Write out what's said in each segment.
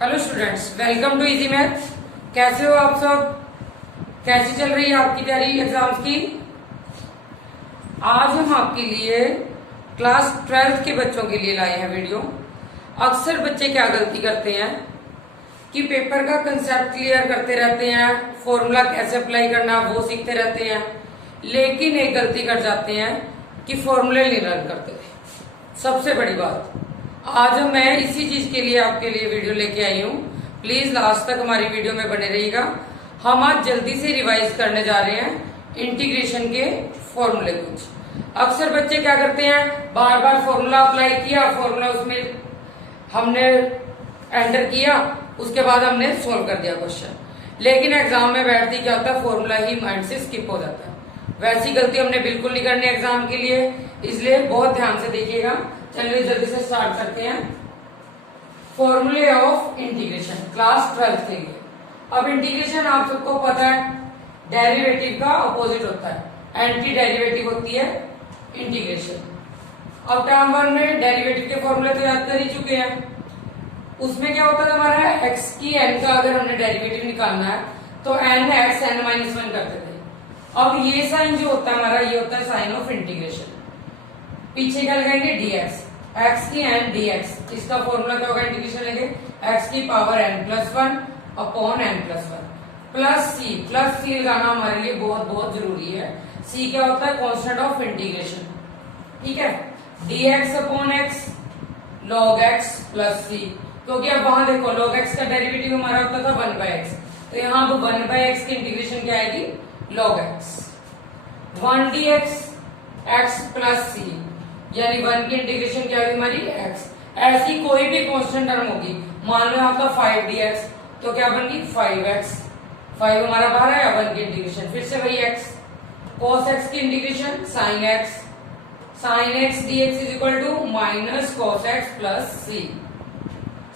Hello students, welcome to easy math. कैसे हो आप सब? कैसी चल रही है आपकी तैयारी एग्जाम्स की? आज हम आपके लिए क्लास 12th के बच्चों के लिए लाए हैं वीडियो। अक्सर बच्चे क्या गलती करते हैं कि पेपर का कंसेप्ट क्लियर करते रहते हैं, फॉर्मूला कैसे अप्लाई करना वो सीखते रहते हैं, लेकिन एक गलती कर जाते हैं कि फॉर्मूले नहीं लर्न करते। सबसे बड़ी बात, आज मैं इसी चीज के लिए आपके लिए वीडियो लेके आई हूँ। प्लीज लास्ट तक हमारी वीडियो में बने रहिएगा। हम आज जल्दी से रिवाइज करने जा रहे हैं इंटीग्रेशन के फॉर्मूले। कुछ अक्सर बच्चे क्या करते हैं, बार बार फॉर्मूला अप्लाई किया, फॉर्मूला उसमें हमने एंटर किया, उसके बाद हमने सोल्व कर दिया क्वेश्चन, लेकिन एग्जाम में बैठती क्या होता है, फॉर्मूला ही माइंड से स्किप हो जाता है। वैसी गलती हमने बिल्कुल नहीं करनी एग्जाम के लिए, इसलिए बहुत ध्यान से देखिएगा। चलिए जल्दी से स्टार्ट करते हैं। फॉर्मूले ऑफ इंटीग्रेशन क्लास 12th के लिए। अब इंटीग्रेशन आप सबको पता है, डेरिवेटिव का अपोजिट होता है, एंटी डेरिवेटिव होती है इंटीग्रेशन। अब टर्म 1 में डेरिवेटिव के फॉर्मूले तो याद कर ही चुके हैं। उसमें क्या होता है हमारा, x की n का अगर हमने डेरिवेटिव निकालना है तो n x n-1 करते थे। अब ये साइन जो होता है हमारा, ये होता है साइन ऑफ इंटीग्रेशन। पीछे क्या लगाएंगे, dx, x की n dx। इसका फॉर्मूला क्या होगा इंटीग्रेशन लेंगे, x की power n+1 upon n+1 plus सी लगाना हमारे लिए बहुत बहुत जरूरी है। c क्या होता है, कांस्टेंट ऑफ इंटीग्रेशन, ठीक है। dx upon x log x plus c, क्योंकि अब वहां देखो log x का डेरिवेटिव हमारा होता था 1/x, तो यहाँ अब 1/x की इंटीग्रेशन क्या आएगी, log x। 1 dx x plus c, यानी 1 की इंटीग्रेशन क्या होगी हमारी x। ऐसी कोई भी कांस्टेंट टर्म होगी, मान लो आपका 5 dx, तो क्या बनेगी 5x। 5 हमारा बाहर आया, 1 की इंटीग्रेशन फिर से वही x। cos x की integration sin x, sin x dx is equal to minus cos x plus c।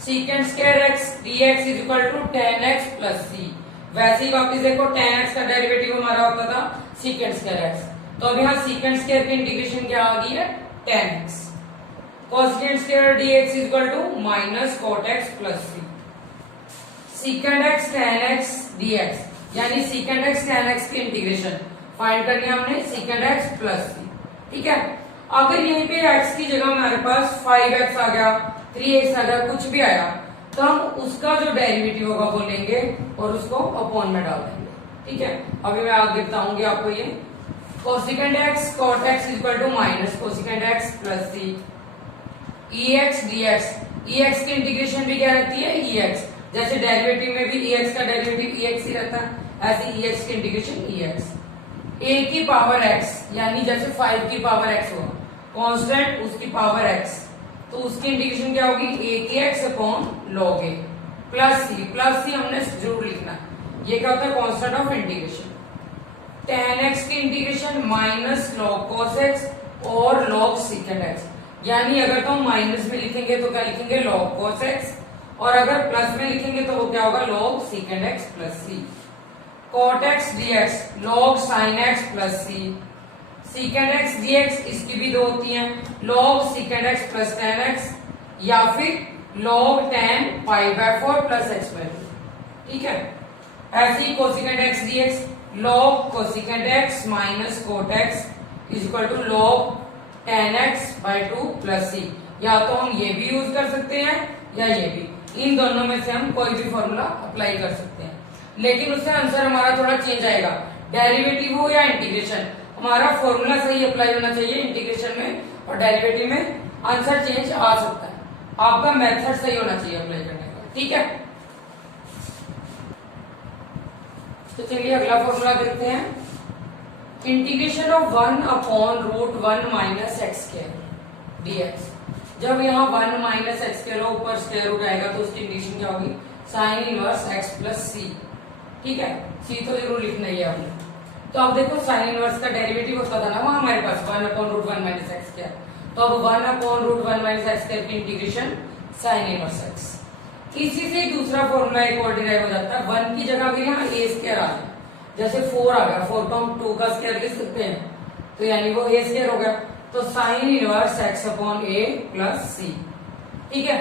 secant square x dx is equal to tan x plus c। वैसे ही वापिस देखो, tan x का derivative हमारा होता था secant square x, तो अब यहाँ secant स्क्वायर की इंटीग्रेशन क्या आ गई है, tan x। cosecant square dx is equal to minus cot x plus c। secant x tan x dx, यानी secant x tan x की इंटीग्रेशन फाइंड करनी है हमने, secant x प्लस c, ठीक है। अगर यहीं पे x की जगह हमारे पास 5x आ गया, 3x आ गया, कुछ भी आया, तो हम उसका जो डेरिवेटिव होगा वो लेंगे और उसको अपॉन में डाल देंगे, ठीक है। अभी मैं आगे बताऊंगी आपको ये। Cosecant x cot x equal to minus cosecant x plus c। ex dx, ex की इंटीग्रेशन भी क्या रहती है, ex। जैसे डेरिवेटिव में भी ex का डेरिवेटिव ex ही रहता है, ऐसे ex की इंटीग्रेशन ex। a की पावर x, यानी जैसे 5 की पावर x हो, कांस्टेंट उसकी पावर x, तो उसकी इंटीग्रेशन क्या होगी, a की x upon log a plus c हमने जरूर लिखना है। ये क्या होता है, constant of integration. tan x की integration minus log cos x और log secant x, यानी अगर तो हम माइनस में लिखेंगे तो क्या लिखेंगे, log cos x, और अगर प्लस में लिखेंगे तो वो क्या होगा, log secant x plus c। cot x dx log sin x plus c। secant x dx इसकी भी दो होती हैं, log secant x plus tan x, या फिर log tan pi/4 plus x/2, ठीक है। ऐसे ही cosecant x dx log cosecant x minus cot x is equal to log tan x/2 plus c। या तो हम ये भी यूज कर सकते हैं या ये भी, इन दोनों में से हम कोई भी फॉर्मूला अप्लाई कर सकते हैं, लेकिन उससे आंसर हमारा थोड़ा चेंज आएगा। डेरिवेटिव हो या इंटीग्रेशन, हमारा फॉर्मूला सही अप्लाई होना चाहिए इंटीग्रेशन में, और डेरिवेटिव में आंसर चेंज आ सकता है। आपका मेथड सही होना चाहिए अप्लाई करने का, ठीक है। तो चलिए अगला फॉर्मूला देखते हैं। Integration of 1 upon root 1 minus x square dx। जब यहाँ 1 माइनस एक्स स्क्वायर ऊपर स्क्वायर रूट आएगा तो उसकी इंटीग्रेशन क्या होगी, sine inverse x plus c, ठीक है। c तो जरूर लिखना ही है हमने। तो अब देखो साइन इनवर्स का डेरिवेटिव होता था ना वहां हमारे पास 1 upon root 1 minus x square, तो अब 1 upon root 1 minus x square की इंटीग्रेशन साइन इनवर्स x। इसी से दूसरा फॉर्मूला एक और डिराइव हो जाता है, 1 की जगह अगर यहाँ a स्क्वायर आ जाए, जैसे 4 आ गया, 4 को हम 2 का स्क्वायर लिख सकते हैं, तो यानी वो a स्क्वायर हो गया, तो sign inverse x upon a plus c, ठीक है।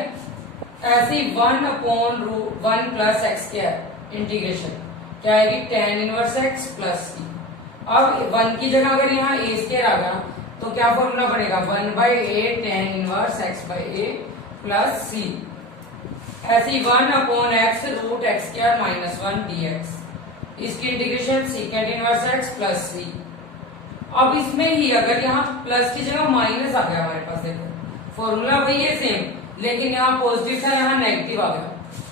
ऐसे ही 1/√1 प्लस एक्स स्क्वायर इंटीग्रेशन क्या आएगी tan inverse x plus c. अब 1 की जगह अगर यहाँ ए स्क्वायर आ गया तो क्या फॉर्मूला बनेगा 1/a tan inverse x by a plus c. ऐसे ही 1/x√x² माइनस 1 dx, इसकी integration secant inverse x plus c. अब इसमें ही अगर यहाँ प्लस की जगह माइनस आ गया हमारे पास, देखो फॉर्मूला वही है सेम, लेकिन यहाँ पॉजिटिव था यहाँ नेगेटिव आ गया,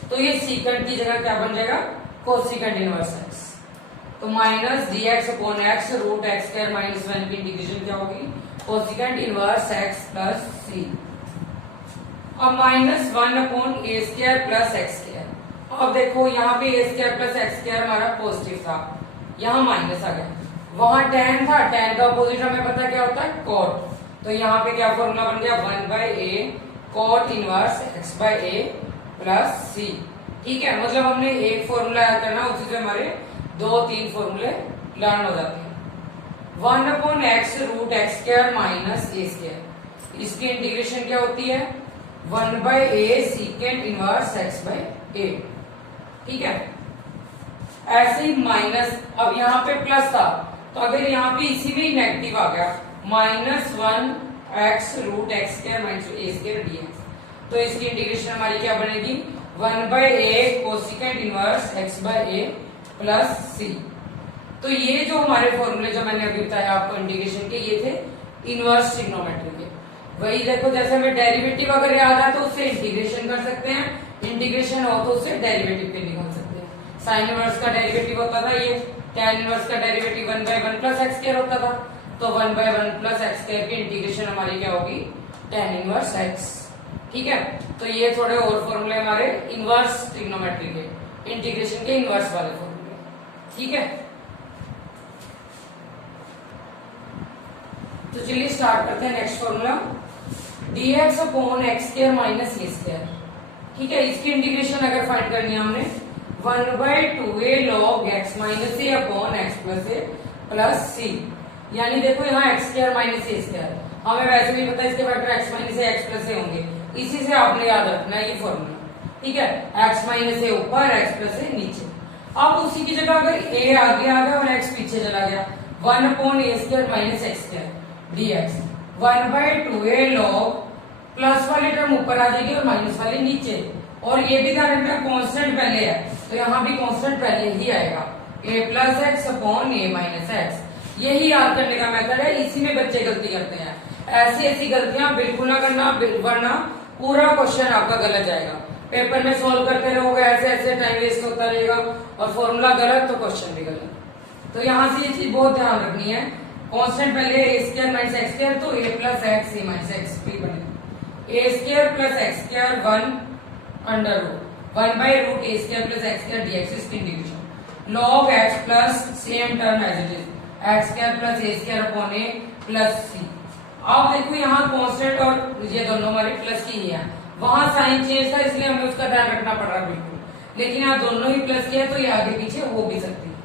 तो ये सीकेंड की जगह क्या बन जाएगा कोसिकेंड इनवर्स एक्स। तो माइनस dx/x√x² माइनस 1 की इंटीग्रेशन क्या होगी cosecant inverse x plus c. अब माइनस 1/a² प्लस x²। अब देखो यहाँ पे a² प्लस x² हमारा पॉजिटिव था, यहाँ माइनस आ गया, वहां tan था, tan का अपोजिट हमें पता क्या होता है cot, तो यहाँ पे क्या फॉर्मूला बन गया 1/a cot inverse x by a plus c. ठीक है, मतलब हमने एक फॉर्मूला याद करना, उसी से हमारे 2-3 फॉर्मूले लर्न हो जाते हैं। 1/x√x² माइनस a², इसकी इंटीग्रेशन क्या होती है 1/a secant inverse x by a. ठीक है, ऐसे ही माइनस, अब यहाँ पे प्लस था तो अगर यहाँ पे इसी में नेगेटिव आ गया -1x√x² माइनस a² dx, तो इसकी इंटीग्रेशन हमारी क्या बनेगी 1/a cosecant inverse x by a plus c. तो ये जो हमारे फॉर्मूले जो मैंने अभी बताया आपको इंटीग्रेशन के, ये थे इनवर्स ट्रिग्नोमेट्री के। वही देखो जैसे हमें डेरिवेटिव अगर याद है तो उससे इंटीग्रेशन कर सकते हैं, इंटीग्रेशन हो तो उससे डेरिवेटिव के निकाल सकते हैं। साइन इनवर्स का डेरिवेटिव होता था ये, tan इनवर्स का डेरिवेटिव 1/1 प्लस x² होता था, तो 1/1 प्लस x² की इंटीग्रेशन हमारी क्या होगी tan इनवर्स x। ठीक है, तो ये थोड़े और फॉर्मूले हमारे इनवर्स ट्रिग्नोमेट्री के, इंटीग्रेशन के इनवर्स वाले फॉर्मूले। ठीक है, तो चलिए स्टार्ट करते हैं next formula dx/x² minus a²। ठीक है, इसकी इंटीग्रेशन अगर फाइंड करनी है हमने 1/2a log x minus a upon x plus a plus c. यानी देखो यहाँ x² माइनस a², हमें वैसे भी पता है इसके factor x minus a x plus a होंगे, इसी से आपने याद रखना है ये फॉर्मूला। ठीक है, x माइनस a ऊपर x प्लस a नीचे। अब उसी की जगह अगर a आगे आ गया और x पीछे चला गया 1/a² minus x² dx 1/2a log plus वाली टर्म ऊपर आ जाएगी और माइनस वाली नीचे, और ये भी ध्यान रखना कांस्टेंट पहले है तो यहाँ भी कांस्टेंट पहले ही आएगा a plus x upon a minus x. यही याद करने का मेथड है, इसी में बच्चे गलती करते हैं। ऐसी ऐसी गलतियां बिल्कुल ना करना, वरना पूरा क्वेश्चन आपका गलत जाएगा। पेपर में सोल्व करते रहोगे ऐसे ऐसे टाइम वेस्ट होता रहेगा और फॉर्मूला गलत तो क्वेश्चन भी गलत। तो यहाँ से ये चीज बहुत ध्यान रखनी है, कांस्टेंट पहले a² माइनस x² तो a plus x a minus x भी बनेगा, a² plus x² 1/√a² plus x² dx इसकी integration log x plus same term as it is x² plus a² upon a plus c. अब देखो यहाँ constant और ये दोनों हमारे प्लस की ही है, वहां साइन चेंज था इसलिए हमें उसका ध्यान रखना पड़ रहा है बिल्कुल, लेकिन यहाँ दोनों ही प्लस किया तो ये आगे पीछे हो भी सकती है।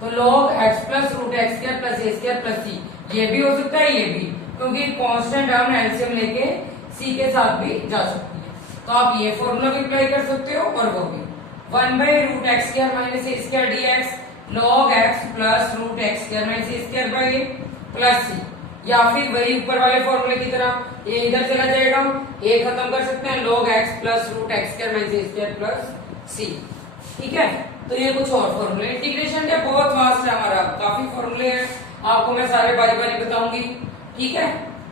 तो log x plus √x² plus a² plus c, ये भी हो सकता है ये भी, क्योंकि कांस्टेंट टर्म एलसीएम लेके सी के साथ भी जा सकती है। तो आप ये फॉर्मूला भी अप्लाई कर सकते हो और वो भी 1/√x² minus a² dx log x plus √x² minus a² by a plus c, या फिर वही ऊपर वाले फॉर्मूले की तरह ए इधर चला जाएगा, ए खत्म कर सकते हैं log x plus √x² minus a² plus c. ठीक है, तो ये कुछ और फॉर्मूले इंटीग्रेशन के बहुत वास्ट है हमारा, काफी फॉर्मूले हैं, आपको मैं सारे बारी बारी बताऊंगी। ठीक है,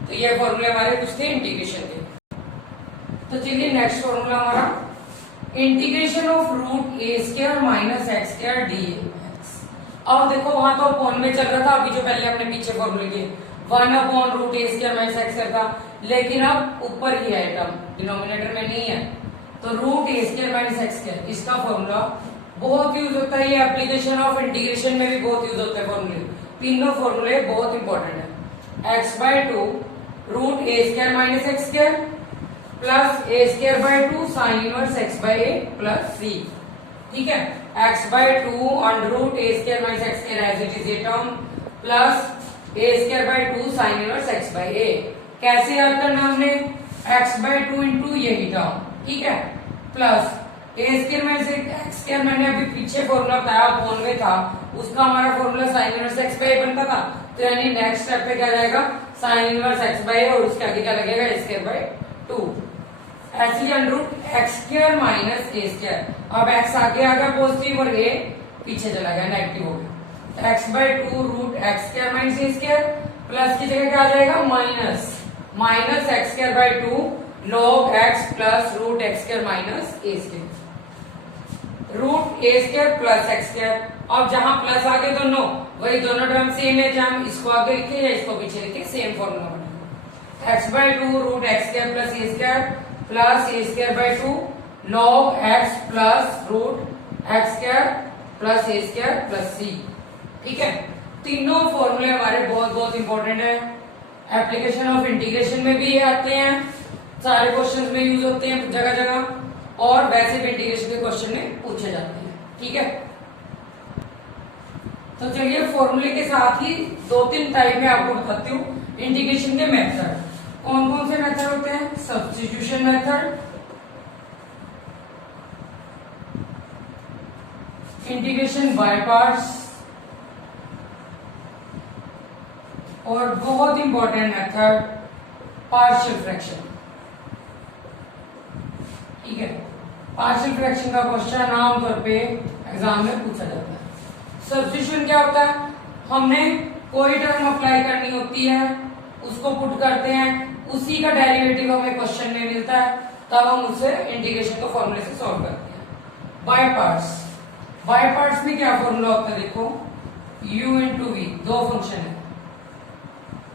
तो ये फॉर्मूले हमारे कुछ थे इंटीग्रेशन के। तो चलिए नेक्स्ट फॉर्मूला हमारा integration of √a² minus x² dx। अब देखो वहां तो अपॉन में चल रहा था, अभी जो पहले हमने पीछे फॉर्मूले किए 1/√a² माइनस x² था, लेकिन अब ऊपर ही है टर्म, डिनोमिनेटर में नहीं है, तो √a² माइनस x², इसका फॉर्मूला बहुत यूज होता है, ये एप्लीकेशन ऑफ इंटीग्रेशन में भी बहुत यूज होता है फॉर्मूले, तीनों फॉर्मूले बहुत इंपॉर्टेंट है। x/2 √a² minus x² plus a²/2 sine inverse x by a plus c. ठीक है, x/2 √a² minus x² as it is a term plus a²/2 sine inverse x by a। कैसे याद करना हमने x/2 इंटू यही term. ठीक है, plus a square minus x square, मैंने अभी पीछे फॉर्मूला बताया अपॉन में था, उसका हमारा formula sine inverse x by बनता था, तो यानी नेक्स्ट स्टेप पे क्या जाएगा साइन इनवर्स एक्स बाई और उसके आगे क्या लगेगा ए स्क्वायर बाई 2, ऐसी under root x square minus a square. अब एक्स आगे आ गया पॉजिटिव और ए पीछे चला गया नेगेटिव हो गया, x by 2 root x square minus a square, plus की जगह क्या आ जाएगा minus x square by 2 log x plus root x square minus a square, root a square plus x square. अब जहां प्लस आगे दोनों वही दोनों टर्म सेम है, चाहे हम इसको आगे लिखे या इसको पीछे लिखे सेम फॉर्मूला बनेगा, x by 2 root x square plus a square by 2 log x plus root x square plus a square plus c. ठीक है, तीनों फॉर्मूले हमारे बहुत बहुत इंपॉर्टेंट है, एप्लीकेशन ऑफ इंटीग्रेशन में भी ये आते हैं, सारे क्वेश्चंस में यूज होते हैं जगह जगह, और वैसे भी इंटीग्रेशन के क्वेश्चन में पूछे जाते हैं। ठीक है, तो चलिए फॉर्मूले के साथ ही 2-3 टाइप में आपको बताती हूँ इंटीग्रेशन के मेथड। कौन कौन से मेथड होते हैं? Substitution method, integration by parts, और बहुत इंपॉर्टेंट मेथड पार्शियल फ्रैक्शन। ठीक है, पार्शियल फ्रैक्शन का क्वेश्चन आमतौर पे एग्जाम में पूछा जाता है। सब्स्टिट्यूशन क्या होता है? हमने कोई टर्म अप्लाई करनी होती है, उसको पुट करते हैं, उसी का डेरिवेटिव हमें क्वेश्चन में मिलता है, तब हम उसे इंटीग्रेशन को फॉर्मूले से सॉल्व करते हैं। बाय पार्ट्स में क्या फॉर्मूला होता है? देखो u इंटू वी, दो फंक्शन है,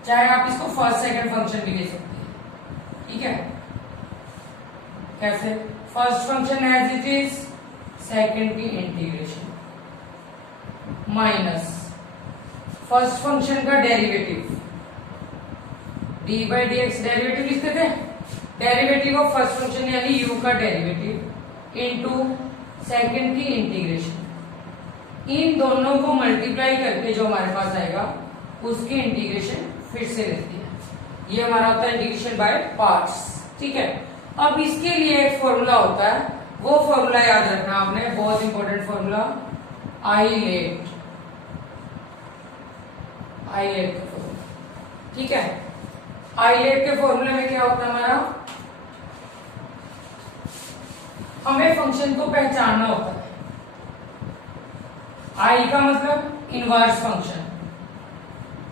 चाहे आप इसको फर्स्ट सेकंड फंक्शन भी ले सकते हैं। ठीक है, कैसे? First function as it is, second की इंटीग्रेशन माइनस फर्स्ट फंक्शन का derivative d by d x, derivative लिखते थे, डेरिवेटिव ऑफ फर्स्ट फंक्शन यानी u का डेरिवेटिव इनटू सेकंड की इंटीग्रेशन, इन दोनों को मल्टीप्लाई करके जो हमारे पास आएगा उसकी इंटीग्रेशन फिर से लेती है। ये हमारा होता है इंटीग्रेशन बाय पार्ट्स। ठीक है, अब इसके लिए एक फॉर्मूला होता है, वो फॉर्मूला याद रखना आपने, बहुत इंपॉर्टेंट फॉर्मूला, आईलेट का फॉर्मूला। ठीक है, आईलेट के फॉर्मूले में क्या होता है हमारा, हमें फंक्शन को पहचानना होता है। आई का मतलब इनवर्स फंक्शन,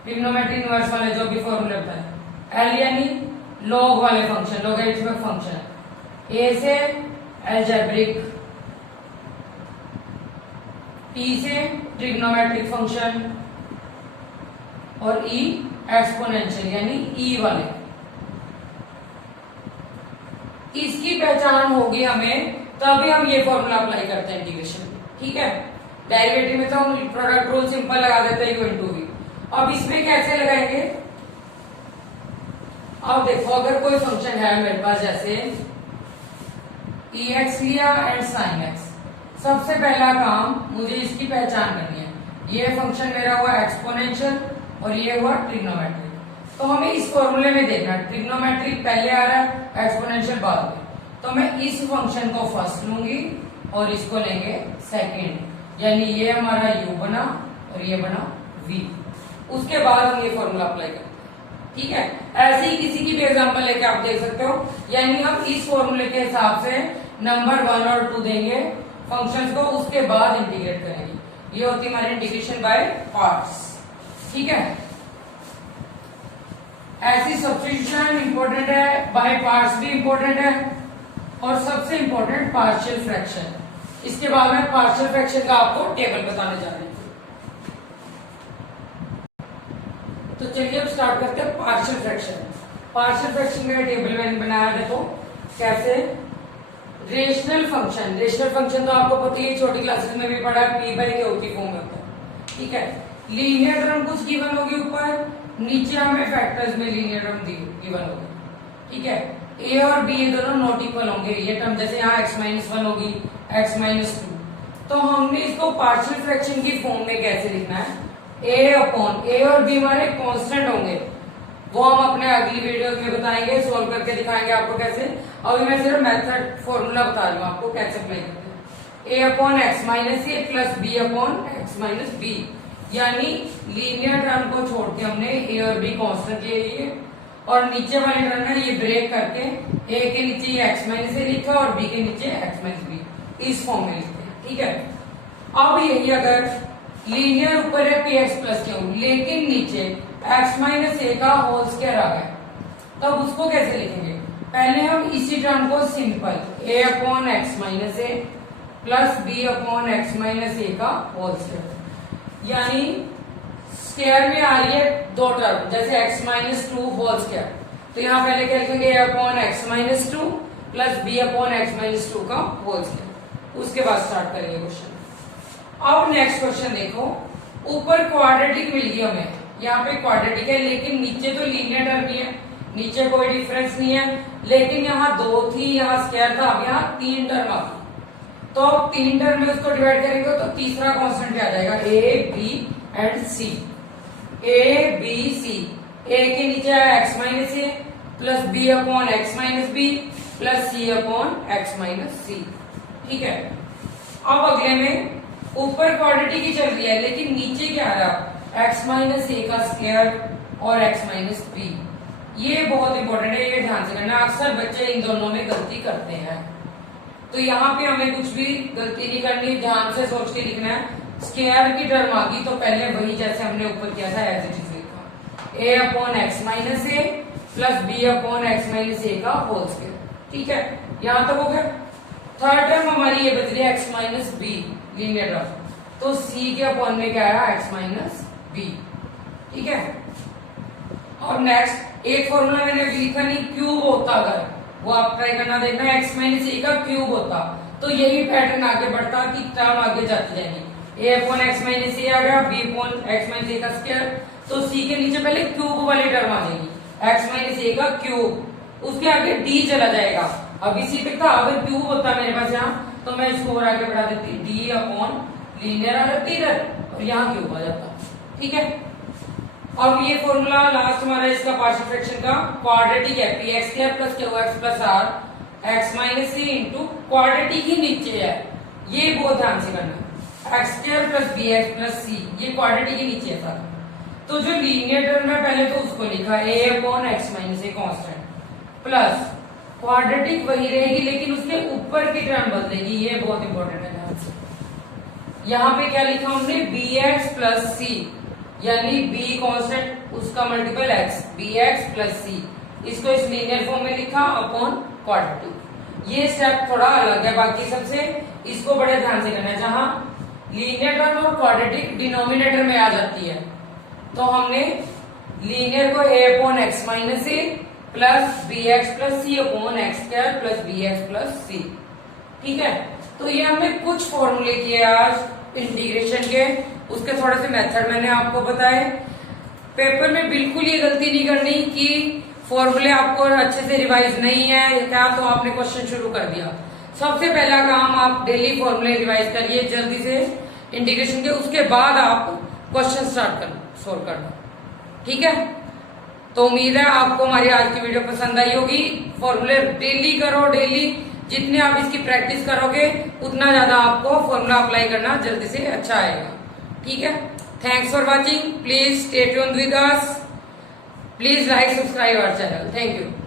ट्रिग्नोमेट्रिक इनवर्स वाले जो भी फॉर्मूले होता है, एल यानी लॉग वाले फंक्शन, लॉगरिथमिक फंक्शन, ए से अलजेब्रिक, टी से ट्रिग्नोमेट्रिक फंक्शन, और ई एक्सपोनेंशियल यानी ई वाले। इसकी पहचान होगी हमें, तभी हम ये फॉर्मूला अप्लाई करते हैं इंटीग्रेशन में। ठीक है, डेरिवेटिव में तो हम प्रोडक्ट रूल सिंपल लगा देते हैं u इंटू वी। अब इसमें कैसे लगाएंगे? अब देखो, अगर कोई फंक्शन है मेरे पास, जैसे ex लिया एंड sin x, सबसे पहला काम मुझे इसकी पहचान करनी है। ये फंक्शन मेरा हुआ एक्सपोनेंशियल और ये हुआ ट्रिग्नोमेट्रिक, तो हमें इस फॉर्मूले में देखना है, ट्रिग्नोमेट्रिक पहले आ रहा है, एक्सपोनेंशियल बाद में, तो मैं इस फंक्शन को फर्स्ट लूंगी और इसको लेंगे सेकेंड, यानी ये हमारा u बना और ये बना v। उसके बाद हम ये फॉर्मूला अप्लाई करते हैं। ठीक है, ऐसे ही किसी की भी एग्जांपल लेके आप देख सकते हो, यानी हम इस फॉर्मूले के हिसाब से नंबर 1 और 2 देंगे फंक्शंस को, उसके बाद इंटीग्रेट करेंगे। ये होती हमारी इंटीग्रेशन बाय पार्ट्स। ठीक है, ऐसी सब्स्टिट्यूशन इंपॉर्टेंट है, बाय पार्ट्स भी इंपॉर्टेंट है, और सबसे इंपॉर्टेंट पार्शियल फ्रैक्शन। इसके बाद में पार्शियल फ्रैक्शन का आपको टेबल बताने जा रहे हैं। तो चलिए अब स्टार्ट करते हैं पार्शियल फ्रैक्शन। पार्शियल फ्रैक्शन का टेबल मैंने बनाया, देखो कैसे। रेशनल फंक्शन तो आपको पता ही, छोटी क्लासेस में भी पढ़ा, पी बाई क्यू की फॉर्म में होता है। ठीक है, लीनियर टर्म कुछ गिवन होगी ऊपर, नीचे हमें फैक्टर्स में लीनियर टर्म गिवन होगी। ठीक है, ए और बी ये दोनों नॉट इक्वल होंगे, ये टर्म जैसे यहाँ x-1 होगी, x-2, तो हमने इसको पार्शियल फ्रैक्शन की फॉर्म में कैसे लिखना है, ए और बी हमारे कांस्टेंट होंगे, वो हम अपने अगली वीडियोस में बताएंगे, सोल्व करके दिखाएंगे आपको कैसे। अभी मैं सिर्फ मेथड फॉर्मूला बता रही हूँ आपको कैसे अप्लाई करते हैं। A upon x minus a plus b upon x minus b, यानी लीनियर टर्म को छोड़ के हमने ए और बी कांस्टेंट ले लिए और नीचे वाले टर्म है ये ब्रेक करके ए के नीचे एक्स माइनस ए लिखा और बी के नीचे एक्स माइनस बी, इस फॉर्म में लिखते हैं। ठीक है, अब यही अगर लीनियर ऊपर है पी एक्स प्लस क्यू लेकिन नीचे एक्स माइनस ए का होल स्क्वायर आ गया, तब उसको कैसे लिखेंगे? पहले हम इसी टर्म को simple a upon x minus a plus b upon x minus a का होल स्क्वायर, यानी स्क्वायर में आ रही है दो टर्म, जैसे x minus two whole square, तो यहाँ पहले क्या लिखेंगे a upon x minus two plus b upon x minus two का होल स्क्वायर। उसके बाद स्टार्ट करेंगे क्वेश्चन। अब नेक्स्ट क्वेश्चन देखो, ऊपर क्वाड्रेटिक मिल गया हमें, यहाँ पे क्वाड्रेटिक है लेकिन नीचे तो लीनियर टर्म ही है, नीचे कोई डिफरेंस नहीं है, लेकिन यहाँ दो थी, यहाँ स्क्वायर था, अब यहाँ तीन टर्म आ गई, तो अब तीन टर्म में उसको डिवाइड करेंगे तो तीसरा कांस्टेंट क्या आ जाएगा? A b and c, a b c, a के नीचे आया x minus a plus b upon x minus b plus c upon x minus c. ठीक है, अब अगले में ऊपर क्वाड्रेटिक ही चल रही है लेकिन नीचे क्या आ रहा? एक्स माइनस ए का स्क्वायर और एक्स माइनस बी। ये बहुत इंपॉर्टेंट है, ये ध्यान से करना, अक्सर बच्चे इन दोनों में गलती करते हैं, तो यहाँ पे हमें कुछ भी गलती नहीं करनी, ध्यान से सोच के लिखना है। स्क्वायर की टर्म आ गई तो पहले वही जैसे हमने ऊपर किया था एज इट इज लिखा, a upon x minus a plus b upon x minus a का होल स्क्वायर। ठीक है, यहाँ तक हो गया। थर्ड टर्म हमारी ये बच रही है x minus b linear term, तो सी के अपॉन में क्या आया? X minus b. ठीक है, और नेक्स्ट एक फॉर्मूला मैंने अभी लिखा नहीं, क्यूब होता अगर, वो आप ट्राई करना देखना, एक्स माइनस ए का क्यूब होता तो यही पैटर्न आगे बढ़ता कि टर्म आगे जाती जाएगी। ए अपॉन एक्स माइनस ए आ गया, B upon x minus a का स्क्वायर, तो सी के नीचे पहले क्यूब वाली टर्म आ जाएगी, एक्स माइनस ए का क्यूब, उसके आगे डी चला जाएगा। अभी सी पे था, अगर क्यूब होता मेरे पास यहाँ तो मैं इसको और आगे बढ़ा देती, डी अपॉन लीनियर आ जाती इधर और यहाँ क्यूब आ जाता। ठीक है, अब ये फॉर्मूला लास्ट हमारा इसका पार्शियल फ्रैक्शन का क्वाड्रेटिक है, p x square plus q x plus r x minus c into quadratic ही नीचे है, ये बहुत ध्यान से करना, x square plus b x plus c, ये क्वाड्रेटिक ही नीचे है सारा। तो जो लीनियर टर्म है पहले तो उसको लिखा a upon x minus a constant plus quadratic वही रहेगी लेकिन उसके ऊपर की टर्म बदलेगी, ये बहुत इंपॉर्टेंट है ध्यान से। यहाँ पे क्या लिखा हमने? बी एक्स प्लस सी, यानी बी कांस्टेंट उसका multiple x, b x plus c, इसको इस लीनियर फॉर्म में लिखा अपॉन क्वाड्रेटिक। ये स्टेप थोड़ा अलग है बाकी सबसे, इसको बड़े ध्यान से करना है। जहां लीनियर टर्म और क्वाड्रेटिक डिनोमिनेटर में आ जाती है तो हमने लीनियर को a upon x minus a plus b x plus c upon x square plus b x plus c. ठीक है, तो ये हमने कुछ फॉर्मूले किए आज इंटीग्रेशन के, उसके थोड़े से मेथड मैंने आपको बताए। पेपर में बिल्कुल ये गलती नहीं करनी कि फॉर्मूले आपको अच्छे से रिवाइज नहीं है क्या तो आपने क्वेश्चन शुरू कर दिया। सबसे पहला काम आप डेली फॉर्मूले रिवाइज करिए जल्दी से इंटीग्रेशन के, उसके बाद आप क्वेश्चन स्टार्ट कर सोल्व करना। ठीक है, तो उम्मीद है आपको हमारी आज की वीडियो पसंद आई होगी। फॉर्मूले डेली करो, डेली जितने आप इसकी प्रैक्टिस करोगे उतना ज्यादा आपको फॉर्मूला अप्लाई करना जल्दी से अच्छा आएगा। ठीक है, thanks for watching, please stay tuned with us, please like subscribe our channel, thank you.